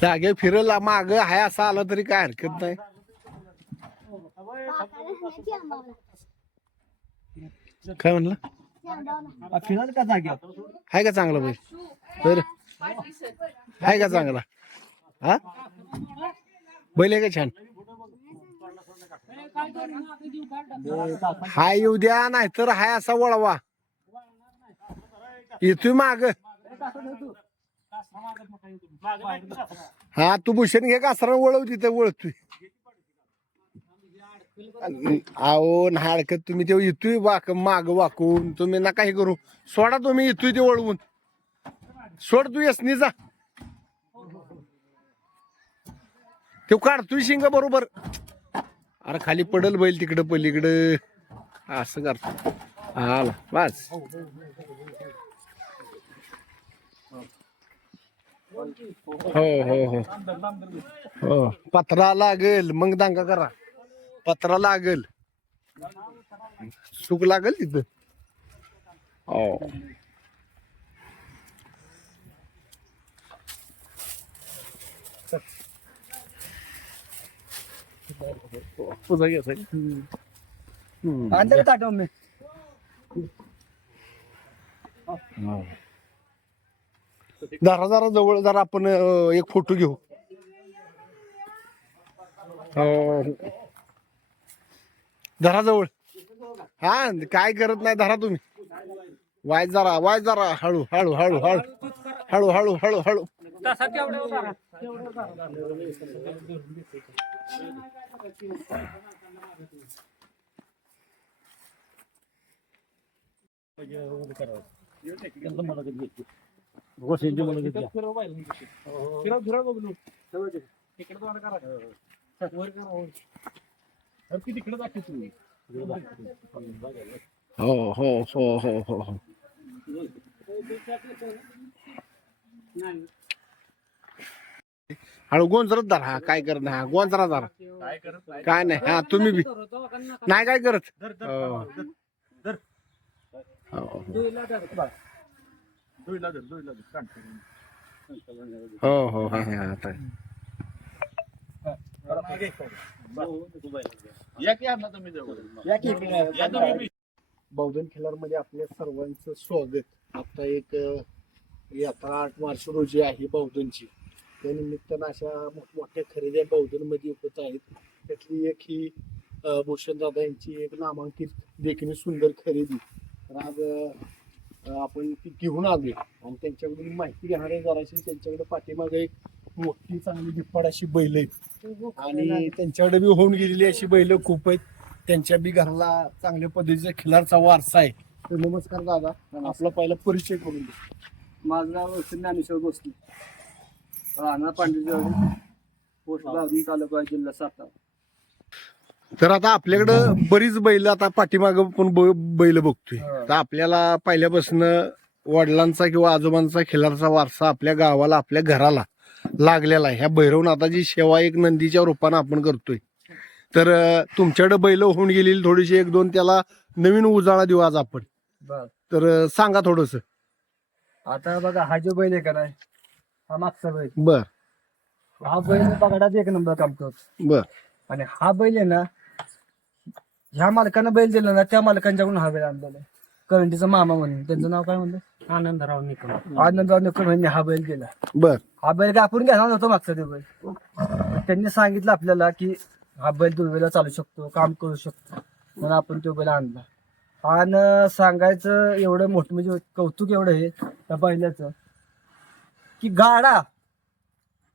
जागे फिरला माग हाय असं आलं तरी काय हरकत नाही. काय म्हणलं फिरायला का जाग्यावर हाय का चांगला बैल तर हाय का चांगला हा बैल आहे का छान हाय येऊ द्या नाही तर हाय असा वळवा येतोय माग हा तू भूषण घे का सर वळव तिथे वळतोय अहो नाही अडकत तुम्ही तेव्हा येतोय वाक माग वाकून तुम्ही नका हे करू सोडा तुम्ही येतोय ते वळवून सोड तू येस जा ते काढतोय शिंग बरोबर अरे खाली पडल बैल तिकडं पलीकडं असं करतो आला बस हो हो हो हो पत्रा लागेल मग दांगा करा पत्रा लागेल सुख लागेल तिथं हो पूजा घ्यायचं अंदर ताटव मी जरा जरा जवळ जरा आपण एक फोटो घेऊ जरा जवळ हा काय करत नाही धरा तुम्ही वाय जरा हळू हळू हळू हळू हळू हळू हळू हळू हो हो हो हो हो हो हळू गोंजरत धरा हा काय करत नाही हा गोंजरा धरा काय नाही हा तुम्ही बी नाही काय करत हो हो हा हा आता बौद्धन खिलार मध्ये आपल्या सर्वांचं स्वागत. आता एक यात्रा 8 मार्च रोजी आहे बौद्धनची. त्यानिमित्तानं अशा मोठमोठ्या खरेदी बौद्धन मध्ये होत आहेत. त्यातली एक ही भूषण दादा यांची एक नामांकित देखील सुंदर खरेदी. तर आज आपण ती घेऊन आलोय आणि त्यांच्याकडून माहिती घेणार आहे जराशी. त्यांच्याकडे पाठीमागे एक मोठी चांगली बिप्पाड अशी बैल आहेत आणि त्यांच्याकडे बी होऊन गेलेली अशी बैल खूप आहेत. त्यांच्या बी घराला चांगल्या पद्धतीचा खिलारचा वारसा आहे. तर नमस्कार दादा, आपला पहिला परिचय करून द्या. माझं नाव ज्ञानेश्वर भोसले, राहणार पांढरीजवळ, पोस्ट गावडी, तालुका, जिल्हा सातारा. तर आता आपल्याकडं बरीच बैल आता पाठीमाग पण बैल बघतोय. तर आपल्याला पहिल्यापासून वडिलांचा किंवा आजोबांचा खिलारचा वारसा आपल्या गावाला आपल्या घराला लागलेला आहे. ह्या भैरवनाथाची सेवा एक नंदीच्या रूपानं आपण करतोय. तर तुमच्याकडे बैल होऊन गेलेली थोडीशी एक दोन त्याला नवीन उजाळा देऊ आज आपण. तर सांगा थोडस. आता बघा हा जो बैल आहे का नाही, हा मागचा बैल. बर. हा बैल पगडाच एक नंबर काम करतो. बर. आणि हा बैल आहे ना, ह्या मालकानं बैल दिला ना, त्या मालकांच्याकडून हा बैल आणलेला आहे. करंटीचा मामा म्हणून, त्यांचं नाव काय म्हणलं, आनंदराव निकम. आनंदराव निकम यांनी हा बैल दिला. बर. हा बैल काय आपण घेणार नव्हतो मागचा ते बैल. त्यांनी सांगितलं आपल्याला की हा बैल दुर्वेला चालू शकतो, काम करू शकतो, म्हणून आपण तो बैल आणला. आणि सांगायचं एवढं मोठं म्हणजे कौतुक एवढं आहे त्या बैलाचं की गाडा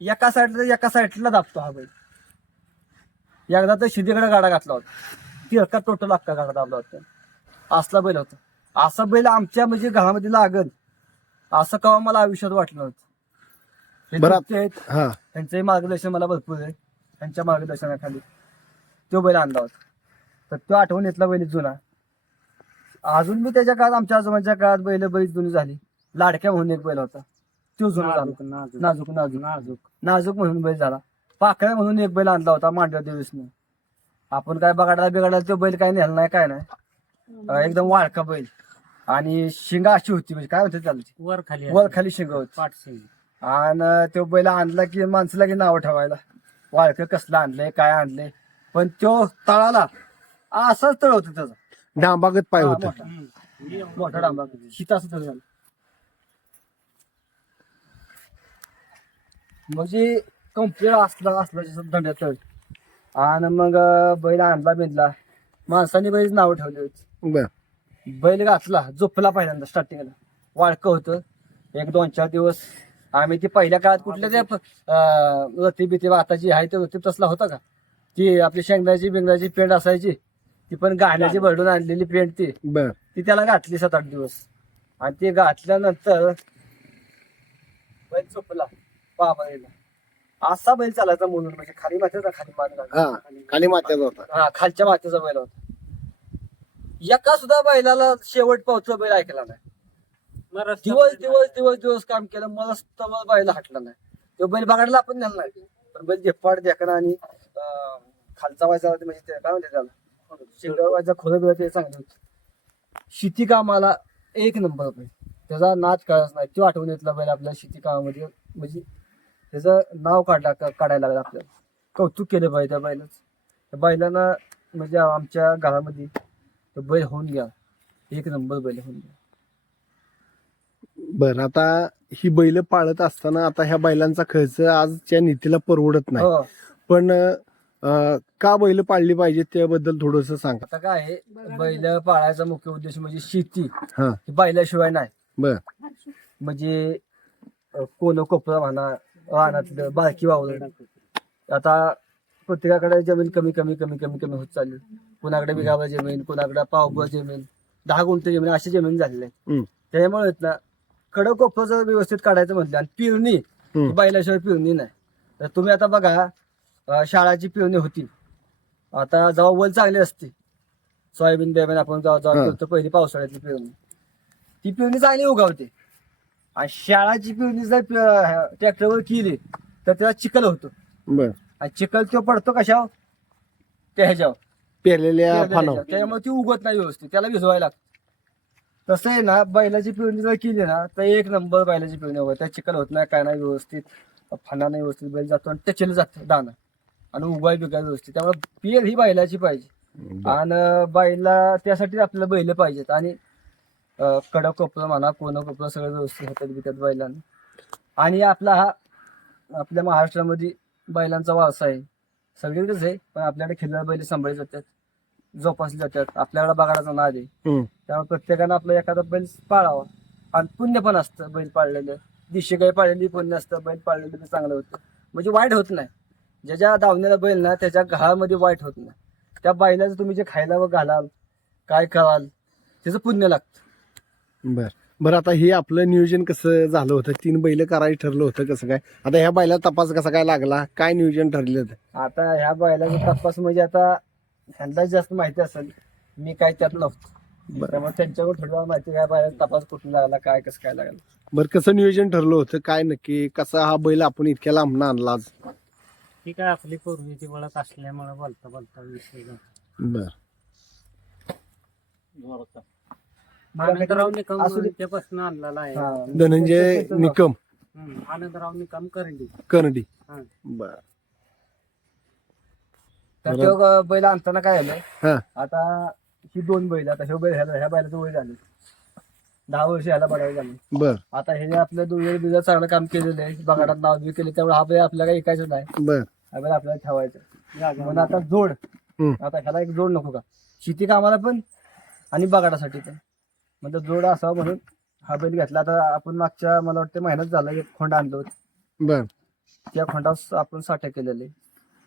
एका साईडला दाबतो हा बैल. एकदा तर शिदीकडे गाडा घातला होता, तिरका टोटल अख्खा गाडा दाबला होता. असला बैल होता. असा बैल आमच्या म्हणजे घरामध्ये लागल असं कवा मला आयुष्यात वाटलं नव्हतं. त्यांचंही मार्गदर्शन मला भरपूर आहे. त्यांच्या मार्गदर्शनाखाली तो बैल आणला होता. तर तो आठवण येतला बैल जुना. अजून मी त्याच्या काळात, आमच्या आजोबांच्या काळात बैल बरीच जुनी झाली. लाडक्या म्हणून एक बैल होता, तो जुना झाला. नाजूक नाजूक नाजूक नाजूक म्हणून बैल झाला. पाकळ्या म्हणून एक बैल आणला होता मांडव्या देवीसने. आपण काय बघायला तो बैल काय नेला नाही काय नाही. एकदम वाळका बैल आणि शिंगा अशी होती, म्हणजे काय म्हणते त्याला वर खाली शिंग होती. आणि तो बैल आणला की माणसाला की नाव ठेवायला वाळकं कसलं आणलंय काय आणलंय. पण तो तळाला असाच तळ होतं त्याचा, डांबागत पाय हा, होत. मोठा डांबा शीताचं तळ झालं. म्हणजे कंप्लीट असला जसं दंड्या तळ. आणि मग बैल आणला बिनला, माणसाने बैल नाव ठेवली होती. बर. बैल घातला झोपला पहिल्यांदा स्टार्टिंगला, वाळकं होतं. 1-2-4 दिवस आम्ही ती पहिल्या काळात कुठल्या त्या रती बिती आता जी आहे ते रती तसला होता का, ती आपली शेंगदाची बिंगदाची पेंट असायची, ती पण गाण्याची भरडून आणलेली पेंट बर. ती त्याला घातली 7-8 दिवस. आणि ती घातल्यानंतर बैल झोपला बाबाला. असा बैल चालायचा म्हणून, म्हणजे खाली मातीचा खाली हा, खाली मात्याचा होता. हा, खालच्या मातीचा बैल होता. एका सुद्धा बैलाला शेवट पावचं बैल ऐकला नाही. दिवस काम केलं, मला सुद्धा बैल हटला नाही. तो बैल बघायला आपण नेला नाही, पण बैल झेपाड देखणा आणि खालचा व्हायचा म्हणजे ते काय म्हणते त्याला शेंगदाळ व्हायचा खोलं बिळ ते चांगलं होतं. शेती कामाला एक नंबर बैल, त्याचा नाच कळत नाही. तो आठवण येतला बैल आपल्या शेती कामामध्ये, म्हणजे त्याचं नाव काढायला लागलं आपल्याला. कौतुक केलं पाहिजे त्या बैलाच. त्या बैलानं म्हणजे आमच्या घरामध्ये तो बैल होऊन गेला, एक नंबर बैल होऊन गेला. बर. आता ही बैल पाळत असताना आता ह्या बैलांचा खर्च आजच्या नीतीला परवडत नाही, हो. पण का बैल पाळली पाहिजे त्याबद्दल थोडस सांगा. आता काय आहे, बैल पाळायचा मुख्य उद्देश म्हणजे शेती, हा. ही बैलाशिवाय नाही. बर. म्हणजे कोण कोपरा म्हणा, रानातलं बारकी वावरं. आता प्रत्येकाकडे जमीन कमी कमी कमी कमी कमी होत चालली. कुणाकडे बिघावर जमीन, कुणाकडे पावभर जमीन, 10 गुंठे जमीन, अशी जमीन झालेली आहे. त्यामुळे ना कडक कोपरा जर व्यवस्थित काढायचं म्हटलं, आणि पिरणी बैलाशिवाय पिरणी नाही. तर तुम्ही आता बघा, शाळाची पिरणी होती, आता जेव्हा वल चांगली असते, सोयाबीन बेबीन आपण जेव्हा करतो पहिली पावसाळ्यातली पिरणी, ती पिरणी चांगली उगावते. आणि शाळाची पिरणी जर ट्रॅक्टरवर केली तर त्याला चिखल होतो. बर. आणि चिखल तो पडतो कशावर, त्या ह्याच्यावर पेरलेल्या फानावर. त्यामुळे ती उगत नाही व्यवस्थित, त्याला भिजवायला लागतं. तसं आहे ना, बैलाची पिरणी जर केली ना तर एक नंबर बैलाची पिरणी होत. त्या चिखल होत नाही, काय नाही व्यवस्थित, फणा नाही व्यवस्थित, बैल जातो आणि टचेल जातं दाणं, आणि उगाय बिगाय व्यवस्थित. त्यामुळे पेर ही बैलाची पाहिजे. आणि बैला त्यासाठी आपल्याला बैल पाहिजेत. आणि कडक कोपरं म्हणा, कोण कोपरं सगळं व्यवस्थित होतात बितात बैलांना. आणि आपला हा आपल्या महाराष्ट्रामध्ये बैलांचा वारसा आहे, सगळीकडेच आहे, पण आपल्याकडे खिल्लार बैल सांभाळले जातात, जोपासले जातात. आपल्याकडे बघायचा नाद आहे, त्यामुळे प्रत्येकानं आपलं एखादा बैल पाळावा. आणि पुण्य पण असतं बैल पाळलेलं. दिवशी गाय पाळलेली पुण्य असतं, बैल पाळलेलं बी चांगलं होतं, म्हणजे वाईट होत नाही. ज्याच्या दावणीला बैल ना त्याच्या घरामध्ये वाईट होत नाही. त्या बैलाचं तुम्ही जे खायला व घालाल, काय कराल, त्याचं पुण्य लागतं. बर. बरं, आता हे आपलं नियोजन कसं झालं होतं, 3 बैल करायचं ठरलं होतं कसं काय, आता ह्या बैला तपास कसा काय लागला, काय नियोजन ठरलं होतं? आता ह्या बैलाचा तपास म्हणजे आता ह्यांना जास्त माहिती असेल, मी काय त्यात नव्हतो, त्यामुळे त्यांच्यावर थोडं माहिती, ह्या बैलाचा तपास कुठून लागला, काय कसं काय लागला. बरं, कसं नियोजन ठरलं होतं, काय नक्की कसा हा बैल आपण इतक्या लांब आणला आज? ठीक आहे, आपली पूर्वीची ओळख असल्यामुळे बोलता बोलता विषय बर. आनंदराव निकम असू दे. त्यापासून आणलेला आहे. हा. धनंजय निकम आनंदराव निकम करंडी. करंडी. हा. बर. तर तो बैल आणताना काय झालं, हा. आता ही 2 बैल, आता ह्या बैलाचं वय झालं 10 वर्ष ह्याला बघायला झाले. बर. आता हे आपल्या दुर्वेळ चांगलं काम केलेलं आहे, बघाडात नाव बी केले, त्यामुळे हा बैल आपल्याला काही ऐकायचं नाही, बर. हा बैल आपल्याला ठेवायचं. म्हणून आता जोड, आता ह्याला एक जोड नको का, शेती कामाला पण आणि बगाडासाठी पण, म्हणजे जोड असावा म्हणून हा बैल घेतला. आता आपण मागच्या मला वाटतं महिन्यात झाला एक खोंड आणलो होतो, बर. त्या खोंडावर आपण साठे केलेले.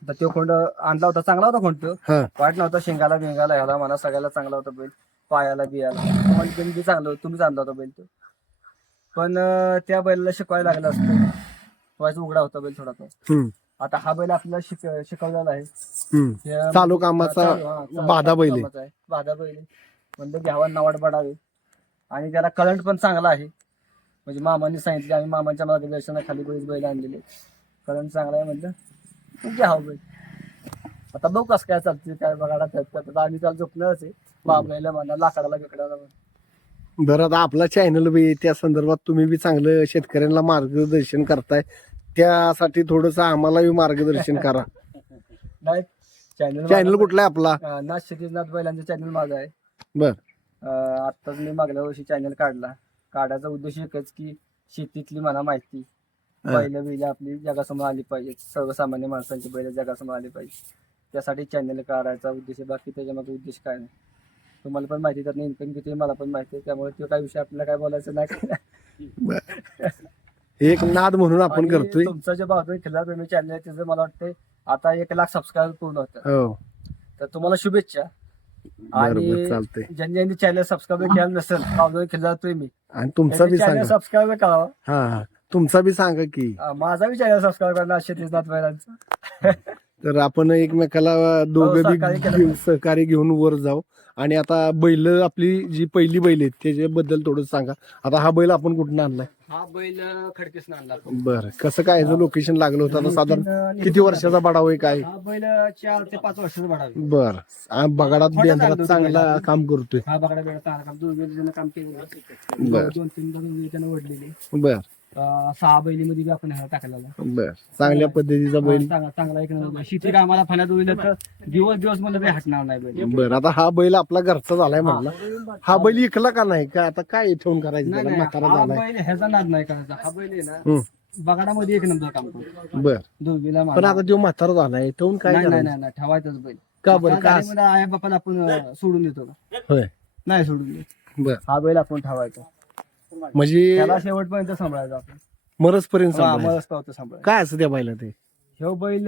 तर तो खोंड आणला होता, चांगला होता खोंड, तो हा. वाईट नव्हता, शेंगाला बिंगाला ह्याला म्हणा सगळ्याला चांगला होता बैल, पायाला बियाला बी चांगलं होतं. तुम्ही आणला होता बैल तो, पण त्या बैलाला शिकवायला लागलं असतं, व्हायचा उघडा होता बैल थोडासा. आता हा बैल आपल्याला शिकवलेला आहे, चालू कामाचा बाधा बैल आहे. बाधा बैल म्हणजे घ्यावा नावाड बडावे. आणि त्याला करंट पण चांगला आहे, म्हणजे मामांनी सांगितले, आम्ही मामांच्या मार्गदर्शनाखाली बैल आणलेले, करंट चांगला आहे. म्हणजे म्हणजे हा बैल आता बघू कसं काय चालते काय बघायला त्यात आता आम्ही त्याला झोपणारच आहे बाबलायला म्हणा लाकडाला बिकडाला म्हणा. बरं आता आपला चॅनल बी त्या संदर्भात तुम्ही बी चांगलं शेतकऱ्यांना मार्गदर्शन करताय, त्यासाठी थोडस आम्हाला बी मार्गदर्शन करा. नाही चॅनल कुठला आहे आपला? नाथ क्षितिजनाथ बैलांचा चॅनल माझा आहे. बर. आत्ताच मी मागल्या वर्षी चॅनल काढायचा उद्देश एकच की शेतीतली म्हणा माहिती बैल आपली जगासमोर आली पाहिजे, सर्वसामान्य माणसांची बैल जगासमोर आली पाहिजे, त्यासाठी चॅनल काढायचा उद्देश आहे. बाकी त्याच्यामध्ये उद्देश काय नाही. तुम्हाला पण माहिती त्यात इन्कम किती मला पण माहिती आहे, त्यामुळे तो काय विषय आपल्याला काय बोलायचं नाही. एक नाद म्हणून आपण आणि करतोय. तुमचं जे बहादुर खिल्लार प्रेमी चॅनल आहे त्याचं मला वाटतं आता 1,00,000 सबस्क्राईबर पूर्ण होतं. हो तर तुम्हाला शुभेच्छा. आणि बरोबर चालतंय. ज्यांनी चॅनल सबस्क्राईब केलं नसेल बहादुर खिल्लार प्रेमी आणि तुमचा बी चॅनल सांगा. सबस्क्राईब करावा. हा तुमचा बी सांगा की. माझा बी चॅनल सबस्क्राईब करणार क्षितिजनाथ बैलांचं. तर आपण एकमेकाला दोघं सहकार्य केलं बी सहकार्य घेऊन वर जाऊ. आणि आता बैल आपली जी पहिली बैल आहेत त्याच्याबद्दल थोडं सांगा. आता हा बैल आपण कुठून आणलाय? हा बैल खडकेस आणला. बरं कसं काय लोकेशन लागलं होतं? आता साधारण किती वर्षाचा बडाव आहे काय? हा बैल 4 ते 5 वर्षाचा बडावा. बर. बगाडात बेंद्रात चांगला काम करतोय. हा बघा बेड चांगला काम 2 वेळेला काम केलं. बर. 2-3 त्यानं ओढलेले. बर 6 बैलीमध्ये बी आपण ह्याला टाकलेला. बर चांगल्या पद्धतीचा बैल. चांगला एक नंबर. शेती कामाला फण्यात उरलं तर दिवस म्हणलं तरी हटणार नाही बैल. बर आता हा बैल आपला घरचा झालाय म्हणला. हा बैल इकला का नाही का? आता काय ठेवून करायचं नाही, त्याला? नाही, म्हातारा हा झालाय. बैल ह्याचा नाद नाही करायचा. हा बैल आहे ना हम्म. बगाडामध्ये एक नंबर काम करतो. बर दोघीला पण आता तो म्हातारा झालाय ठेवून काय नाही नाही करायचं? नाही ठेवायचंच बैल. का बरं का? आई बापाला आपण सोडून देतो का? होय. नाही सोडून देत. बर हा बैल आपण ठेवायचा, म्हणजे त्याला शेवटपर्यंत सांभाळायचा आपण. मरसपर्यंत सांभाळायचं. आम्हालाच पावतो सांभाळायचं. काय असं त्या बैला ते? ह्यो बैल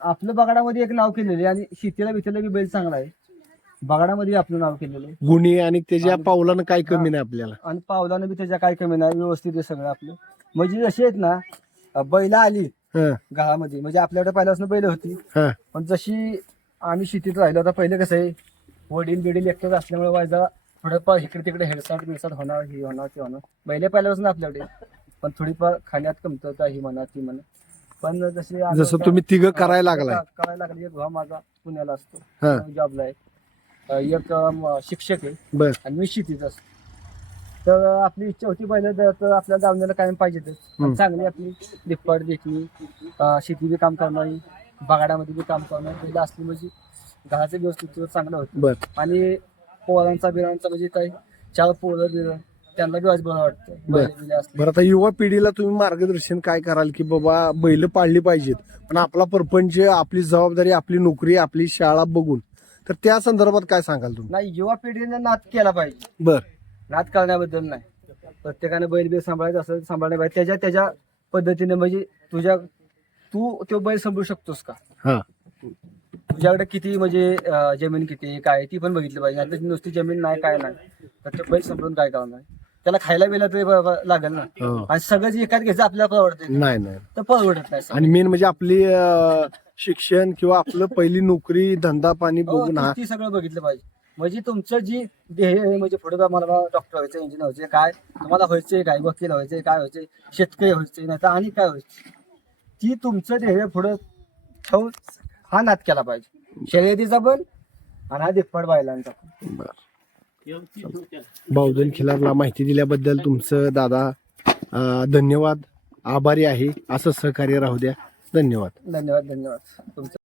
आपलं बगाडामध्ये एक नाव केलेलं आहे आणि शेतीला बितीला बी बैल चांगला आहे. बगाडामध्ये आपलं नाव केलेलं आहे गुन्हे आणि त्याच्या पावलानं काय कमी नाही आपल्याला. आणि पावलानं बी त्याच्या काय कमी नाही, व्यवस्थित आहे सगळं आपलं. म्हणजे जशी आहेत ना बैल आली हं, गावामध्ये, म्हणजे आपल्याकडे पहिल्यापासून बैल होती, हं. पण जशी आम्ही शेतीत राहिलो आता पहिले कसं आहे वडील बिडील एकटंच असल्यामुळे व्हायचा थोडंफार इकडे तिकडे हेडसाट बिडसाट होणार, ही होणार ते होणार. बैल पहिल्यापासून आपल्याकडे, पण थोडीफार खाण्यात कमतरता ही म्हणा ती म्हणा. पण जसं तुम्ही तिघं करायला लागलाय. करायला लागले. एक भाऊ माझा पुण्याला असतो, हं. जॉबला आहे. एक शिक्षक आहे बर आणि मी शेतीत असतो. तर आपली इच्छा होती पहिलं तर आपल्याला दावण्याला कायम पाहिजेतच. हम्म. चांगली आपली दिप्पट देखणी शेती बी काम करणारी, बगाडामध्ये बी काम करणारी पहिलं असली म्हणजे घराचं व्यवस्थित चांगलं होतं. बर आणि पोरांचा बिरांचा म्हणजे काय 4 पोरं बिरं त्यांना बी आज बरं वाटतं. बर. बैल बिलं असली. बरं आता युवा पिढीला तुम्ही मार्गदर्शन काय कराल की बाबा बैल पाळली पाहिजेत, पण आपला परपंच, आपली जबाबदारी, आपली नोकरी, आपली शाळा बघून, तर त्या संदर्भात काय सांगाल तुम्ही? नाही, युवा पिढीने नाद केला पाहिजे. बर नाद करण्याबद्दल नाही, प्रत्येकाने बैल बिल सांभाळायचं असेल सांभाळण्या पाहिजे त्याच्या पद्धतीने. म्हणजे तू तो बैल सांभाळू शकतोस का? हा तुझ्याकडे किती म्हणजे जमीन किती काय ती पण बघितली पाहिजे. आता नुसती जमीन नाही काय नाही तर ते बैल सांभाळून काय करणार? त्याला खायला बिला तरी लागेल ना. हो. आणि सगळं जे एकाच घ्यायचं आपल्याला परवडते नाही नाही. तर परवडत नाही. आणि मेन म्हणजे आपली शिक्षण किंवा आपलं पहिली नोकरी धंदा पाणी हो, बघून हा ती सगळं बघितलं पाहिजे. म्हणजे तुमचं जी ध्येय आहे, म्हणजे पुढे मला डॉक्टर व्हायचं, इंजिनियर व्हायचं, काय तुम्हाला व्हायचंय, काय वकील व्हायचंय, काय व्हायचंय, शेतकरी व्हायचंय, नाही तर आणि काय व्हायचं, ती तुमचं ध्येय पुढे ठेवून हा नाद केला पाहिजे. शर्यतीचा पण आणि हा दिप्पट बैलांचा पण. बावधन खिलारला माहिती दिल्याबद्दल तुमचं दादा धन्यवाद, आभारी आहे. असं सहकार्य राहू द्या. धन्यवाद. धन्यवाद तुमचं.